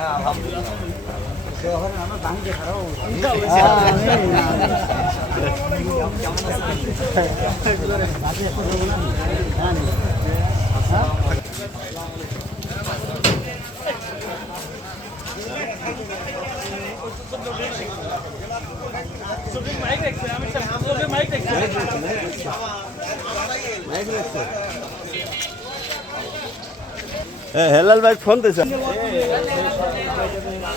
হ্যাঁ আলহামদুলিল্লাহ হেলাল ভাই ফোন দিয়েছে Arribala!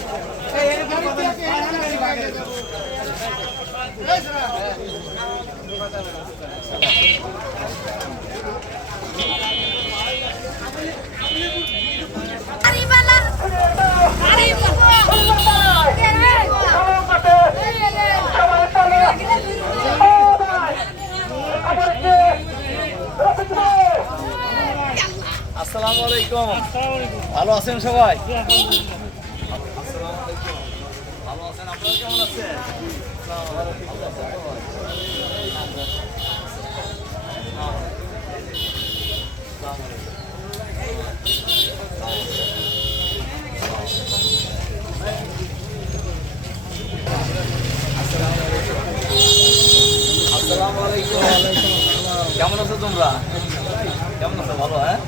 আসসালামু আলাইকুম। ভালো আছেন সবাই? ভালো আছেন আপনারা কেমন আছেন আসসালামু আলাইকুম। কেমন আছো তোমরা? কেমন আছো? ভালো হ্যাঁ?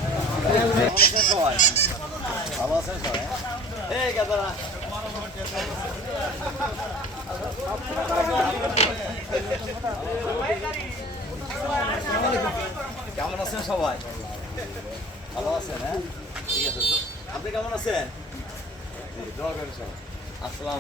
কেমন আছেন সবাই? ভালো আছেন হ্যাঁ? ঠিক আছে। আপনি কেমন আছেন? আসসালাম